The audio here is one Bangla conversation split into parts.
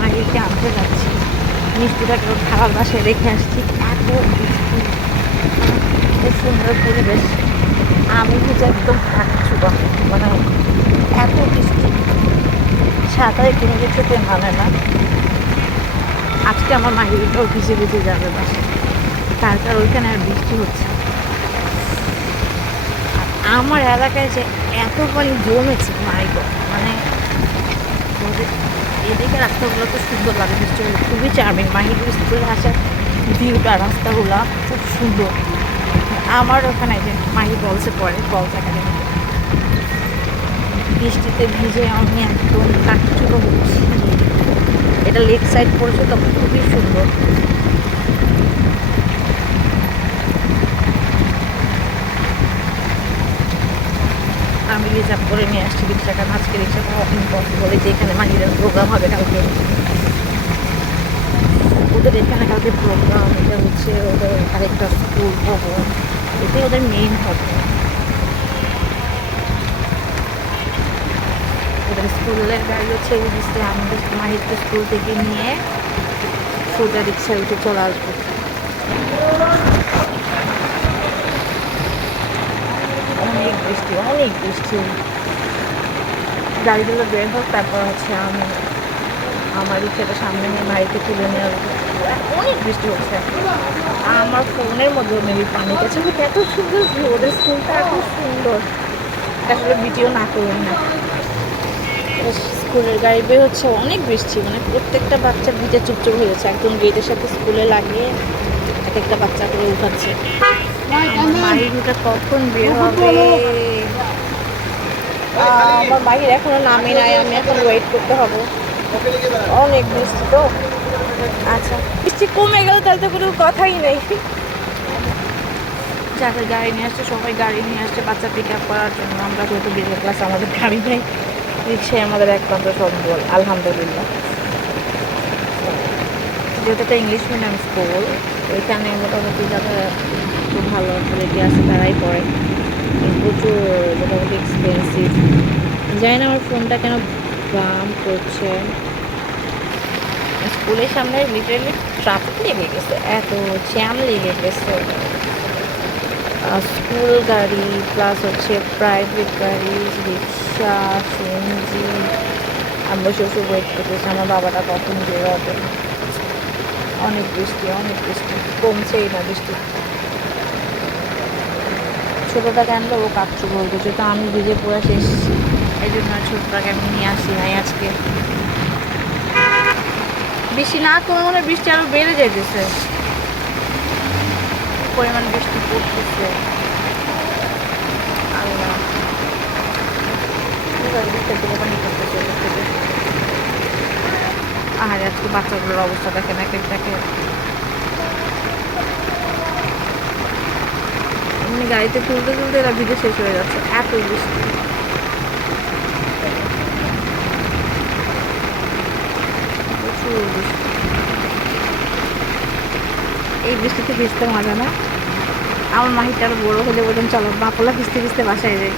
মাহিরকে আনতে যাচ্ছি, মিষ্টিটাকে ওর খাবার বাসায় রেখে আসছি। এত বৃষ্টি, এত সুন্দর পরিবেশ, আমি ভিজে একদম থাকছু, মানে এত বৃষ্টি, সাঁতারে কোনো কিছুতে মানে না। আজকে আমার মাহিরটাও ভিজে ভিজে যাবে বাসায়, তার ওইখানে আর বৃষ্টি হচ্ছে। আমার এলাকায় যে এত পানি জমেছে মাইগো, মানে এদিকে রাস্তাগুলো তো সুন্দর লাগে, বৃষ্টি হলে খুবই চার্মিং। মাহির স্কুলে আসার ভিউটা, রাস্তাগুলো খুব সুন্দর। আমার ওখানে যে মাহি বলছে পরে বলস একাডেমিতে, বৃষ্টিতে ভিজে আমি একদম কাটছিল হচ্ছি। এটা লেক সাইড পড়েছে তো খুবই সুন্দর। আমি রিজার্ভ করে নিয়ে আসছি রিক্সা, কারণ আজকে রিক্সা পাওয়া ইম্পসিবল। যে এখানে মাহিরের প্রোগ্রাম হবে কালকে, ওদের এখানে কালকে প্রোগ্রাম, এটা হচ্ছে ওদের আরেকটা স্কুল ভবন, এটাই ওদের মেইন হবে। ওদের স্কুলের গাড়ি হচ্ছে ওই দিচ্ছে, আমাদের মাহিরকে স্কুল থেকে নিয়ে সোজা রিক্সায় উঠে চলে আসবো। অনেক বৃষ্টি, অনেক বৃষ্টি। গাড়িগুলো বের হোক, তারপর হচ্ছে আমি আমার রিক্সাটা সামনে নিয়ে মাহিরকে তুলে নিয়ে আসবো। অনেক বৃষ্টি হচ্ছে, আমার ফোনের মধ্যে মেবি পানি গেছে। এত সুন্দর ভিউ, ওদের স্কুলটা এত সুন্দর, আসলে ভিডিও না করুন না। স্কুলের গাড়ি বের হচ্ছে, অনেক বৃষ্টি, মানে প্রত্যেকটা বাচ্চা ভিজে চুপচুপ হয়েছে, একদম গেটের সাথে স্কুলে লাগিয়ে এক একটা বাচ্চা করে উঠাচ্ছে। মাহিরটা কখন বের হবে? আমার মাহির এখনো নামে নাই, আমি এখন ওয়েট করতে হবে। অনেক বৃষ্টি তো। আচ্ছা, বৃষ্টি কমে গেল তাহলে তো কোনো কথাই নেই। যাদের গাড়ি নিয়ে আসছে সবাই গাড়ি নিয়ে আসছে বাচ্চা পিক আপ করার জন্য। আমরা যেহেতু বিজনেস ক্লাস, আমাদের গাড়ি নেই, রিক্সায় আমাদের একমাত্র সম্বল, আলহামদুলিল্লাহ। যেহেতু একটা ইংলিশ মিডিয়াম স্কুল, ওইখানে মোটামুটি যারা খুব ভালো কোয়ালিটি আছে তারাই পড়ে, প্রচুর মোটামুটি এক্সপেন্সিভ। জানি না আমার ফোনটা কেন বাম করছে। স্কুলের সামনে লিটারেলি ট্রাফিক লেগে গেছে, এত জ্যাম লেগে গেছে। স্কুল গাড়ি প্লাস হচ্ছে প্রাইভেট গাড়ি, রিক্সা, সিএনজি। আমি বসে বসে ওয়েট করতেছি আমার বাবাটা কখন বের হবে। অনেক বৃষ্টি, অনেক বৃষ্টি, কমছেই না বৃষ্টি। ছোটোটাকে আনলে ও কাচ্চু বলতো, যেহেতু আমি ভিজে পড়ে শেষ, এই জন্য ছোটোটাকে আমি নিয়ে আসি নাই আজকে। বৃষ্টি না কমে মনে বৃষ্টি আরো বেড়ে যাইতেছে, পরিমাণ বৃষ্টি পড়তেছে। আল্লাহ, আর আজকে বাচ্চাগুলোর অবস্থা দেখেন, এক একটাকে এমনি গাড়িতে তুলতে তুলতে এরা ভিজে শেষ হয়ে যাচ্ছে, এত বৃষ্টি। প্রচুর বৃষ্টি, এই বৃষ্টিতে ভিজতে মজা না। আমার মাহিটা আরো বড়ো হলে বলতেন চলো বাপলা ভিজতে ভিজতে বাসায় যাই।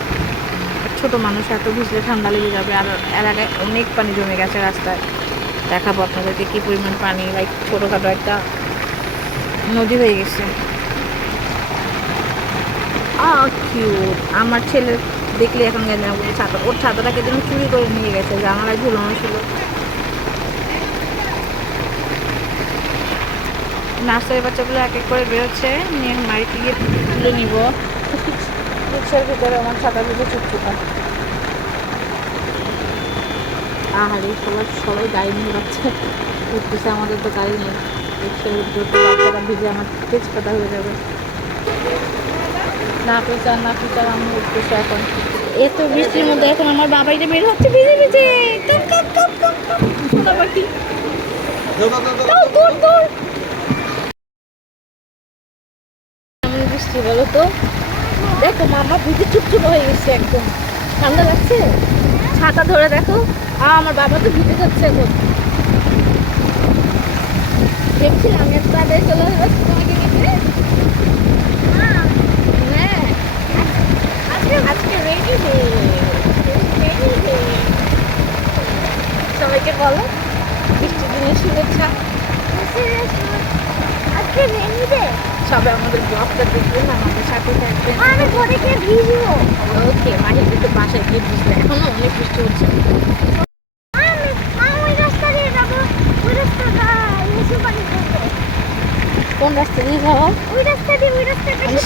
ছোট মানুষ, এত ভিজলে ঠান্ডা লেগে যাবে। আর এলাকায় অনেক পানি জমে গেছে রাস্তায়, দেখাবো আপনাদেরকে কি পরিমাণ পানি, লাইক ছোটোখাটো একটা নদী হয়ে গেছে। কিউট, আমার ছেলে দেখলে এখন গেছে না বলে ছাতা, ওর ছাতাটাকে যেন চুরি করে নিয়ে গেছে, জানালায় ঝুলানো ছিল। নার্সারির বাচ্চাগুলো এক এক করে বেরোচ্ছে, নিয়ে মাড়িতে গিয়ে তুলে নিব। রিক্সার ভিতরে আমার ছাতা ভিজে চুপচুপা। আহারে সবাই সবাই গাড়ি নিয়ে যাচ্ছে, উঠতেছে, আমাদের তো গাড়ি নেই। রিক্সার ভিতরে বাচ্চারা ভিজে আমার তেজপাতা হয়ে যাবে। না ফিচার আমি উঠতেছে এখন। এত বৃষ্টির মধ্যে এখন আমার বাবাইটা বের হচ্ছে ভিজে ভিজে। বৃষ্টি বলো তো, দেখো মামা ভিজে চুপচুপ হয়ে গেছে একদম, ঠান্ডা লাগছে। ছাতা ধরে দেখো, আমার বাবা তো ভিজে যাচ্ছে এখন। দেখছিলাম আমি এত তাড়াতাড়ি চলে আসবো তোমাকে নিতে। হ্যাঁ, আজকে রেডি ডে, সবাইকে বলো। আজকে রেনি ডে। সবে আমাদের ব্লগটা দেখবেন, আমাদের সাথে থাকবেন। আমি ঘরে গিয়ে ভিজবো। ওকে, মাহির কিন্তু বাসায় গিয়ে বুঝবে, এখনো অনেক বৃষ্টি হচ্ছে। মা ওই রাস্তা দিয়ে যাবো, ওই রাস্তাটা বেশি পানি পড়বে। কোন রাস্তা দিয়ে যাওয়া? ওই রাস্তা দিয়ে মানে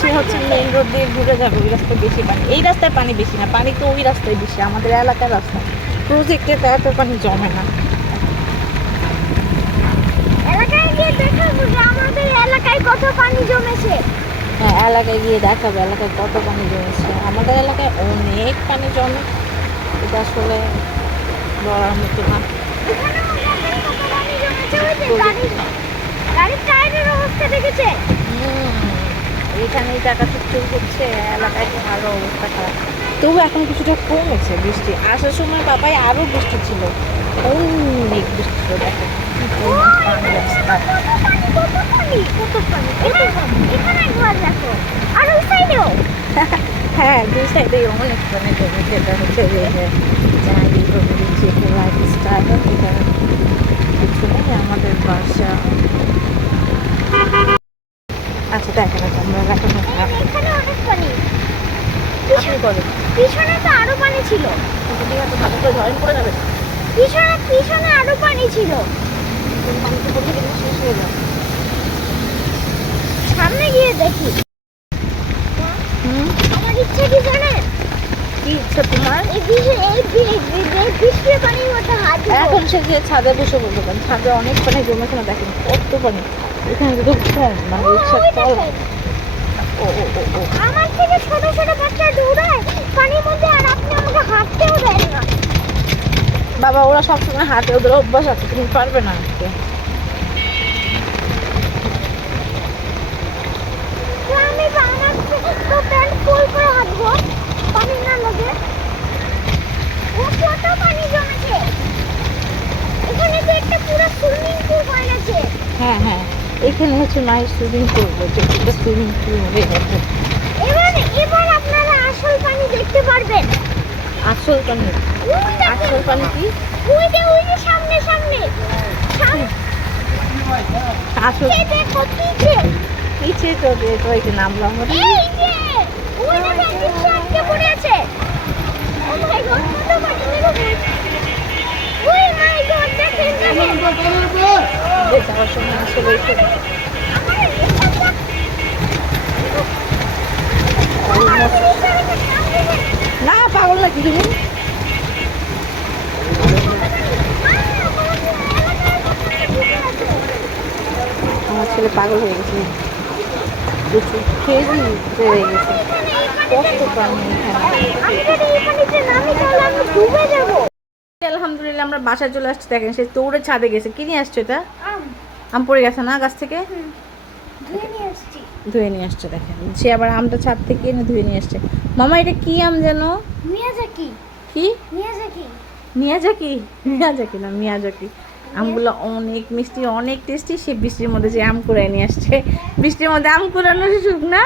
সে হচ্ছে মেইন রোড দিয়ে ঘুরে যাবে, ওই রাস্তায় বেশি পানি। এই রাস্তায় পানি বেশি না, পানি তো ওই রাস্তায় বেশি, আমাদের এলাকার রাস্তা। প্রজেক্টে তো এত পানি জমে না। এলাকায় গিয়ে দেখাবো যে আমাদের এলাকায় কত পানি জমেছে। হ্যাঁ, এলাকায় গিয়ে দেখাবো এলাকায় কত পানি জমেছে। আমাদের এলাকায় অনেক পানি জমে, এটা আসলে বলার মতো না। এখানেও আমাদের কত পানি জমেছে, ওই যে গাড়ির টায়ারের অবস্থা দেখেছে? এখানেই টাকা চুপচুপ করছে, এলাকায় তো আরো অবস্থা খারাপ। তবু এখন কিছুটা কমেছে বৃষ্টি। আসার সময় বাবাই আরো বৃষ্টি ছিল, অনেক বৃষ্টি ছিল। দেখো কি পরিমাণ পানি রাস্তায়। কত পানি। এখানে একবার দেখো, আর ওই সাইডেও। হ্যাঁ, দুই সাইডে অনেক পানি জমেছে। এটা হচ্ছে যে লাইফস্টাইল, এটা কিছু নেই আমাদের বাসা। আচ্ছা, দেখেন আমরা এখন এখানে অনেক পানি। আপনি করেন পিছনে তো আরো পানি ছিল। ঠিক আছে, ভালো করে জয়েন করে যাবে। পিছনে আরো পানি ছিল। পানি তো কোথায় গেলে শেষ হয়ে যাবে। সামনে গিয়ে দেখি। আমার ইচ্ছে কি জানেন? কি ইচ্ছা তোমার? এই বৃষ্টির পানির মধ্যে হাত দিবো। এখন সে যে ছাদে বসে বলতে পারেন, ছাদে অনেক পানি জমেছে না, দেখেন কত পানি। এখানে কিন্তু কম, মানে ইচ্ছা ওই কম। দেখেন, ও ও ও ও আমার থেকে ছোট ছোট বাচ্চা দৌড়ায় পানির মধ্যে, আর আপনি আমাকে হাঁটতেও দেন না। বাবা, ওরা সবসময় হাঁটে, ওদের অভ্যাস আছে, তুমি পারবে না হাঁটতে। তো আমি আমার তো প্যান্ট ফুল করে হাঁটবো, পানি না লাগে। ও কত পানি জমেছে। এখানে তো একটা পুরো সুইমিং পুল হয়ে গেছে। হ্যাঁ হ্যাঁ, এখানে হচ্ছে মায়ের সুইমিং করবো, যেটা সুইমিং পুল হয়ে গেছে। এবার আপনারা আসল পানি দেখতে পারবেন। আসল পানি? ওই দেখেন, আসল পানি কি? ওই যে সামনে সামনে আসল দেখো পিছে। পিছে তো কয়েকটি নামলাম। এই যে ওই দেখেন পিছে আটকে পড়ে আছে। ও মাই গড, কত পানি দেখো। ওই মাই গড, দেখেন যাওয়ার সময় আসলে না, পাগল নাকি তুমি? আমার ছেলে পাগল হয়ে গেছে, প্রচুর কেজি বেড়ে গেছে। কষ্ট পানি আলহামদুলিল্লাহ আমরা বাসায় চলে আসছি। দেখেন সে দৌড়ে ছাদে গেছে। কি নিয়ে আসছো এটা? আম পড়ে গেছে না গাছ থেকে? ধুয়ে নিয়ে আসছে। দেখেন সে আবার আমটা ছাদ থেকে এনে ধুয়ে নিয়ে আসছে। মামা, এটা কি আম যেন? মিয়াজাকি। কি মিয়াজাকি? মিয়াজাকি? মিয়াজাকি না, মিয়াজাকি। আমগুলো অনেক মিষ্টি, অনেক টেস্টি। সে বৃষ্টির মধ্যে যে আম কুড়ায় নিয়ে আসছে। বৃষ্টির মধ্যে আম কুড়ানোর সুখ না?